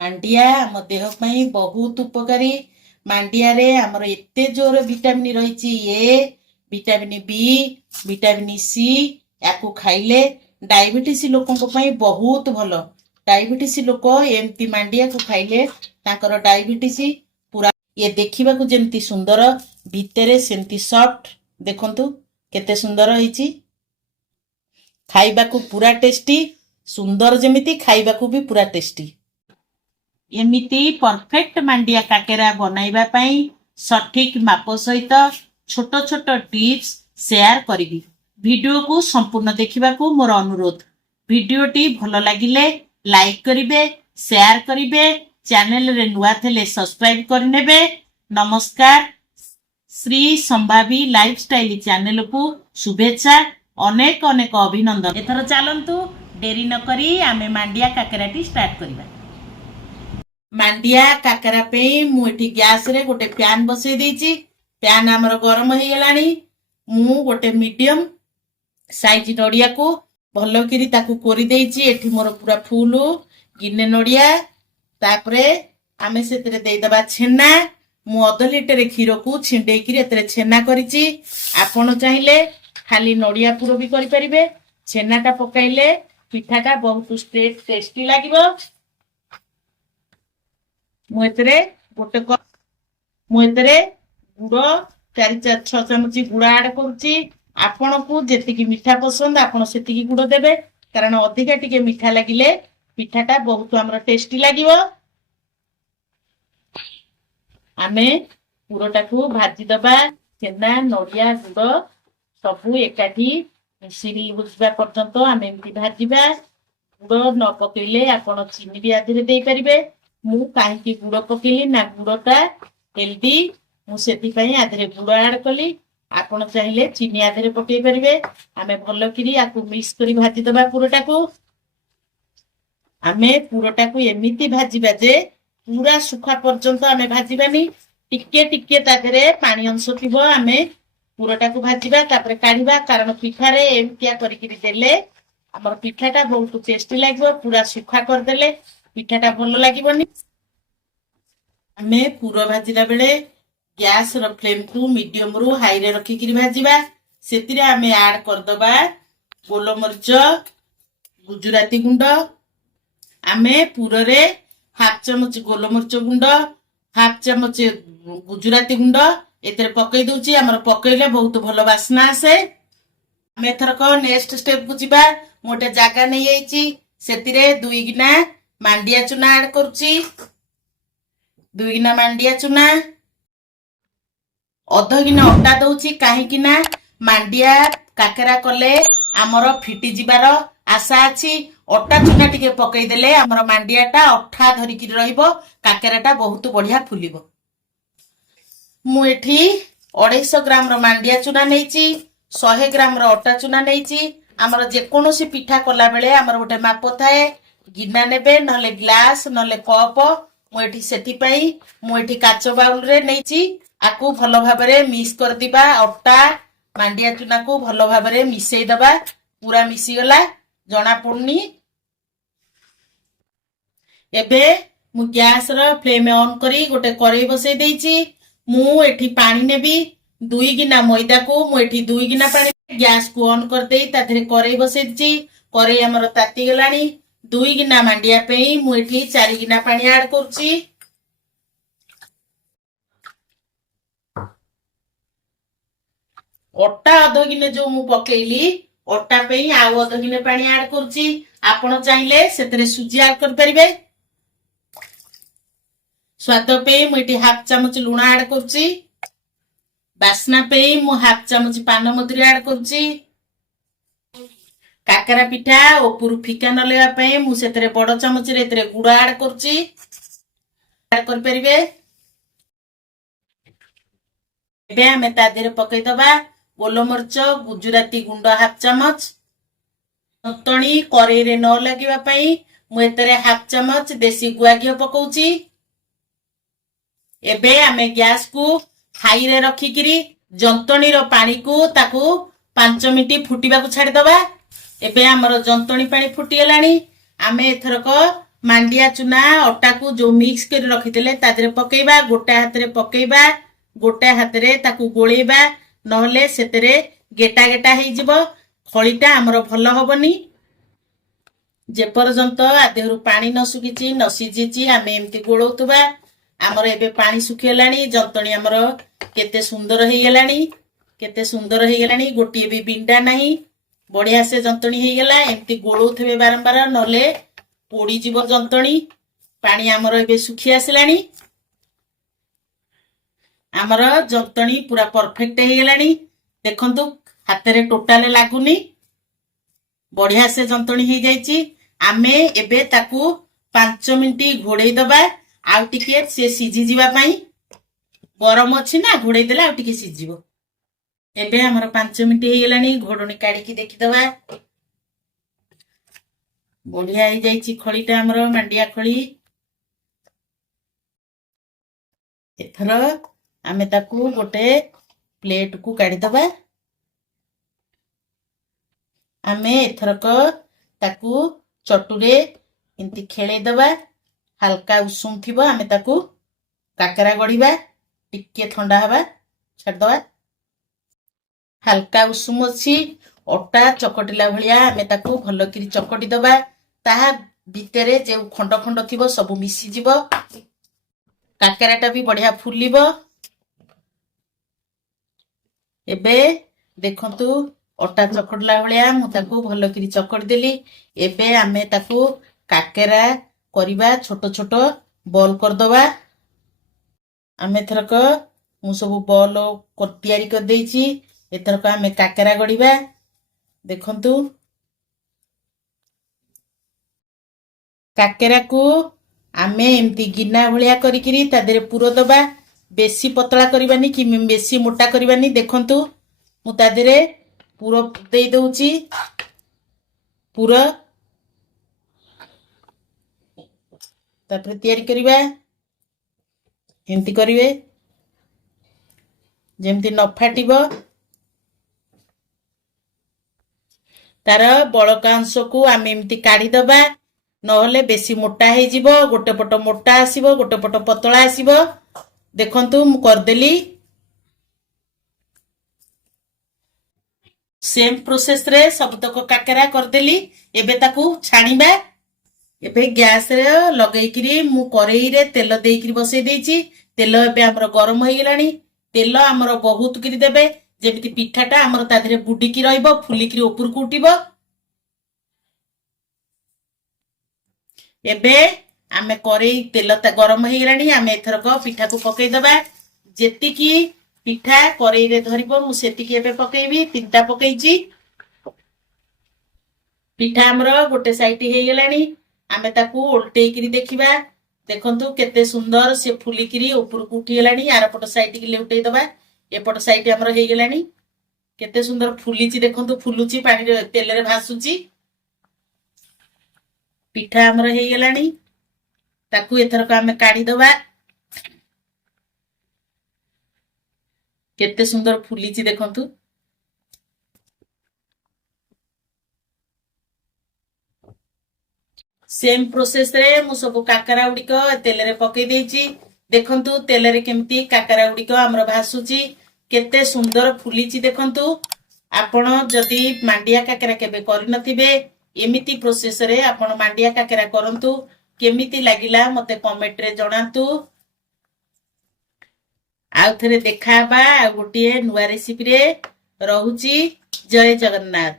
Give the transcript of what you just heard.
मांडिया आम देह पई बहुत उपकारी। मांडिया रे हमर एते जोर विटामिन रही A vitamin B vitamin C याकू खाइले डायबिटीज लोकों पई बहुत भलो। डायबिटीज लोक एमती मांडिया को खाइले ताकर डायबिटीज पूरा ये देखिबा को जेमती सुंदर भितरे सेमती सॉफ्ट देखंतु केते सुंदर होईची। खाइबा को पूरा टेस्टी सुंदर जेमिति खाइबा को भी पूरा टेस्टी। एमिति परफेक्ट मांडिया काकेरा बनाइबा पई सठिक माप सहित छोट छोट टिप्स शेयर करिबी। वीडियो को संपूर्ण देखिबा को मोर अनुरोध। वीडियोटी भलो लागिले लाइक करिबे शेयर करिबे चैनल रे नुआ थेले सब्सक्राइब करनेबे। नमस्कार। श्री संभावी लाइफस्टाइल चैनल को शुभेच्छा अनेक अनेक अभिनंदन। एथर चलंतु डेरी न करी आमे मांडिया काकेराटी स्टार्ट करिबा। मांडिया काकरा पे मुठी गैस रे गोटे पैन बसई देची। पैन हमर गरम हो गलानी। मु गोटे मीडियम साइज नडिया को भलो करी ताकू कोरी देची। एठी मोर पूरा फुल गिने नडिया तापरे आमे सेतरे देई दबा छेना। मु अध लीटर क्षीर को छिंडे करी एतरे छेना करिची। आपण चाहिले खाली नडिया पुरो भी करि परिबे। छेनाटा पकाइले पिठाटा बहुत टेस्टी लागिबो। मुएतरे गोटे कप मुएतरे गुड़ 4-6 चमच गुड़ ऐड करूची। आपण को जेतिकी मीठा पसंद आपण सेतिकी गुड़ देबे कारण अधिका टिके मीठा लागिले पिठाटा बहुत हमर टेस्टी लागिवो। आमे पुरोटा को भाजी दबा। छेना नडिया गुड़ सबु एकाठी मिसिरी बुझबा पर्यंत आमे एमती भाजीबा। गुड़ न पकेइले आपण चीनी भी आधीरे देई परिबे। मु काहे गुड़ पकेली ना गुड़टा हेल्दी मु सेति पई आधरे गुड़ ऐड कली। आपण चाहिले चीनी आधरे पकेई परिबे। आमे भलो करी आकु मिक्स करी भाजी दबा पुरोटा को। आमे पुरोटा को एमिति भाजीबा जे पूरा सुखा पर्यंत आमे भाजीबानी। टिके टिके ताधरे पानी अंश थिबो। आमे पुरोटा को भाजीबा तापरे काढिबा कारण पिठा रे एमतिया करी देले हमर पिठाटा बहुत टेस्टी लागबो। पूरा सुखा कर देले पिठाटा भलो लागिबोनी। आमे पूरा भाजीला बेले गैस रो फ्लेम को मीडियम रु हाई रे रखी करी भाजीबा। सेतिरे आमे ऐड कर दबा गोलमरिच गुजराती गुंड। आमे पूरा रे हाफ चमच गोलमरिच गुंड हाफ चमच गुजराती गुंड एतरे पकई दोची। हमर पकईले बहुत भलो वासना आसे। आमे थरक नेक्स्ट स्टेप को जिबा। मोटे जागा नै आइची सेतिरे 2 गिना मांडिया चूना ऐड करूची। 2 गिना मांडिया चूना अध गिना अटा दउची काहे किना मांडिया काकेरा कले हमर फिटी जिबार आशा अछि। अटा चूना टिके पकई देले हमर मांडियाटा अठा धरि कि रहइबो काकेराटा बहुत बढ़िया फुलिबो। मु एठी 250 ग्राम रो मांडिया चूना नैची 100 ग्राम रो अटा चूना नैची। हमर जे कोनोसी पिठा कला बेले हमर गोटे माप थाए गिना नेबे नले ग्लास नले कप। मु एठी सेति पई मु एठी काचो बाउल रे नैची। आकू भलो भाबरे मिक्स कर दिबा। अटा मांडिया चूना को भलो भाबरे मिसई दबा। पूरा मिसी गला जणा पड़नी। एबे मु गैस रो फ्लेम ऑन करी गोटे करेई बसई देइची। मु एठी पानी नेबी 2 गिना मैदा को मु एठी 2 गिना पानी गैस को ऑन कर देई ताधरे करेई बसई दिची। करेई हमर ताती गलानी। 2 गिना मांडिया पे मु एठी 4 गिना पानी ऐड करूची। अटा अध गिने जो मु पकेइली अटा पे आउ अध गिने पानी ऐड करूची। आपण चाहिले सेतरे सुजी ऐड कर परिबे। स्वाद पे मु एठी हाफ चमच लूण ऐड करूची। बासना पे मु हाफ चमच पान मधुरी ऐड करूची। काकरा पिठा ओपुरु फिका न लेवा पे मु सेतरे बड़ चमच रे एतरे गुड़ ऐड करूची। ऐड कर परिबे। एबे हमें ता देरे पकई दबा गोलमरिच गुजराती गुंड हाफ चमच। तणी करेई रे न लागिबा पई मु एतरे हाफ चमच देसी गुआ घिओ पकाउची। एबे हमें गैस को हाई रे रखी करी जंतणी रो पानी को ताकू 5 मिनिट फुटिबा को छाडी दबा। एबे हमर जंतणी पानी फुटी गलानी। आमे एथरक ମାଣ୍ଡିଆ ଚୁନା ଅଟାକୁ ଯୋଉ ମିକ୍ସ କରି ରଖିଥିଲେ ତା ଦେହରେ ପକେଇବା, ଗୋଟା ହାତରେ ପକେଇବା, ଗୋଟା ହାତରେ ତାକୁ ଗୋଳେଇବା, ନହେଲେ ସେଥିରେ ଗେଟା ଗେଟା ହେଇଯିବ, ଖଳିଟା ଆମର ଭଲ ହବନି। ଯେପର୍ଯ୍ୟନ୍ତ ଦେହରୁ ପାଣି ନ ଶୁଖିଛି ନ ସିଝିଛି ଆମେ ଏମିତି ଗୋଳଉଥିବା। ଆମର ଏବେ ପାଣି ଶୁଖିଗଲାଣି, ଯନ୍ତଣୀ ଆମର କେତେ ସୁନ୍ଦର ହେଇଗଲାଣି, କେତେ ସୁନ୍ଦର ହେଇଗଲାଣି, ଗୋଟିଏ ବି ବିଣ୍ଡା ନାହିଁ, ବଢିଆ ସେ ଯନ୍ତଣୀ ହେଇଗଲା। ଏମିତି ଗୋଳଉଥିବେ ବାରମ୍ବାର, ନହେଲେ ପୋଡିଯିବ ଯନ୍ତଣୀ। ପାଣି ଆମର ଏବେ ଶୁଖି ଆସିଲାଣି, ଆମର ଯନ୍ତଣୀ ପୁରା ପରଫେକ୍ଟ ହେଇଗଲାଣି। ଦେଖନ୍ତୁ ହାତରେ ଟୋଟାଲ ଲାଗୁନି, ବଢିଆ ସେ ଯନ୍ତଣୀ ହେଇଯାଇଛି। ଆମେ ଏବେ ତାକୁ 5 ମିନିଟ୍ ଘୋଡେଇ ଦବା, ଆଉ ଟିକେ ସେ ସିଝିଯିବା ପାଇଁ। ଗରମ ଅଛି ନା, ଘୋଡେଇ ଦେଲେ ଆଉ ଟିକେ ସିଝିବ। ଏବେ ଆମର 5 ମିନିଟ୍ ହେଇଗଲାଣି, ଘୋଡଣି କାଢିକି ଦେଖିଦବା। ବଢିଆ ହେଇଯାଇଛି ଖଳିଟା ଆମର, ମାଣ୍ଡିଆ ଖଳି। ଏଥର ଆମେ ତାକୁ ଗୋଟେ ପ୍ଲେଟକୁ କାଢିଦବା। ଆମେ ଏଥରକ ତାକୁ ଚଟୁରେ ଏମିତି ଖେଳେଇଦବା, ହାଲକା ଉଷୁମ ଥିବ, ଆମେ ତାକୁ କାକରା ଗଢିବା, ଟିକେ ଥଣ୍ଡା ହବା ଛାଡିଦବା। ହାଲକା ଉଷୁମ ଅଛି, ଅଟା ଚକଟିଲା ଭଳିଆ ଆମେ ତାକୁ ଭଲକିରି ଚକଟି ଦବା। ତାହା ଭିତରେ ଯେଉଁ ଖଣ୍ଡ ଖଣ୍ଡ ଥିବ ସବୁ ମିଶିଯିବ, କାକରାଟା ବି ବଢିଆ ଫୁଲିବ। ଏବେ ଦେଖନ୍ତୁ ଅଟା ଚକଟିଲା ଭଳିଆ ମୁଁ ତାକୁ ଭଲକିରି ଚକଟି ଦେଲି। ଏବେ ଆମେ ତାକୁ କାକେରା କରିବା, ଛୋଟ ଛୋଟ ବଲ କରିଦବା। ଆମେ ଏଥରକ ମୁଁ ସବୁ ବଲ ତିଆରି କରିଦେଇଛି, ଏଥରକ ଆମେ କାକେରା ଗଢିବା। ଦେଖନ୍ତୁ କାକେରାକୁ ଆମେ ଏମିତି ଗିନା ଭଳିଆ କରିକିରି ତା ଦେହରେ ପୁର ଦବା, ବେଶୀ ପତଳା କରିବାନି କି ବେଶୀ ମୋଟା କରିବାନି। ଦେଖନ୍ତୁ ମୁଁ ତା ଦେହରେ ପୁର ଦେଇ ଦଉଛି, ପୁର ତାପରେ ତିଆରି କରିବା। ଏମିତି କରିବେ ଯେମିତି ନ ଫାଟିବ। ତାର ବଳକା ଅଂଶକୁ ଆମେ ଏମିତି କାଢିଦବା, ନହେଲେ ବେଶୀ ମୋଟା ହେଇଯିବ, ଗୋଟେ ପଟ ମୋଟା ଆସିବ, ଗୋଟେ ପଟ ପତଳା ଆସିବ। ଦେଖନ୍ତୁ ମୁଁ କରିଦେଲି। ସେମ୍ ପ୍ରୋସେସରେ ସବୁତକ କାକେରା କରିଦେଲି। ଏବେ ତାକୁ ଛାଣିବା। ଏବେ ଗ୍ୟାସରେ ଲଗେଇକିରି ମୁଁ କରେଇରେ ତେଲ ଦେଇକିରି ବସେଇ ଦେଇଛି। ତେଲ ଏବେ ଆମର ଗରମ ହେଇଗଲାଣି। ତେଲ ଆମର ବହୁତ କିରି ଦେବେ, ଯେମିତି ପିଠାଟା ଆମର ତା ଦେହରେ ବୁଡିକି ରହିବ, ଫୁଲିକିରି ଉପରକୁ ଉଠିବ। ଏବେ ଆମେ କରେଇ ତେଲ ଗରମ ହେଇଗଲାଣି, ଆମେ ଏଥରକ ପିଠାକୁ ପକେଇଦବା। ଯେତିକି ପିଠା କରେଇରେ ଧରିବ ମୁଁ ସେତିକି ଏବେ ପକେଇବି। 3ଟା ପକେଇଛି। ପିଠା ଆମର ଗୋଟେ ସାଇଡ ହେଇଗଲାଣି, ଆମେ ତାକୁ ଓଲଟେଇକିରି ଦେଖିବା। ଦେଖନ୍ତୁ କେତେ ସୁନ୍ଦର ସେ ଫୁଲିକିରି ଉପରକୁ ଉଠିଗଲାଣି। ଆରପଟ ସାଇଡକି ଲେଉଟେଇ ଦବା, ଏପଟ ସାଇଡ ଆମର ହେଇଗଲାଣି। କେତେ ସୁନ୍ଦର ଫୁଲିଛି ଦେଖନ୍ତୁ, ଫୁଲୁଛି, ପାଣିରେ ତେଲରେ ଭାସୁଛି। ପିଠା ଆମର ହେଇଗଲାଣି, ତାକୁ ଏଥରକ ଆମେ କାଢିଦବା। କେତେ ସୁନ୍ଦର ଫୁଲିଛି ଦେଖନ୍ତୁ। ସେମ୍ ପ୍ରୋସେସରେ ମୁଁ ସବୁ କାକରା ଗୁଡିକ ତେଲରେ ପକେଇ ଦେଇଛି। ଦେଖନ୍ତୁ ତେଲରେ କେମିତି କାକରା ଗୁଡିକ ଆମର ଭାସୁଛି, କେତେ ସୁନ୍ଦର ଫୁଲିଛି ଦେଖନ୍ତୁ। ଆପଣ ଯଦି ମାଣ୍ଡିଆ କାକରା କେବେ କରିନଥିବେ, ଏମିତି ପ୍ରୋସେସରେ ଆପଣ ମାଣ୍ଡିଆ କାକରା କରନ୍ତୁ। କେମିତି ଲାଗିଲା ମତେ କମେଣ୍ଟରେ ଜଣାନ୍ତୁ। ଆଉ ଥରେ ଦେଖାହବା ଆଉ ଗୋଟିଏ ନୂଆ ରେସିପିରେ। ରହୁଛି। ଜୟ ଜଗନ୍ନାଥ।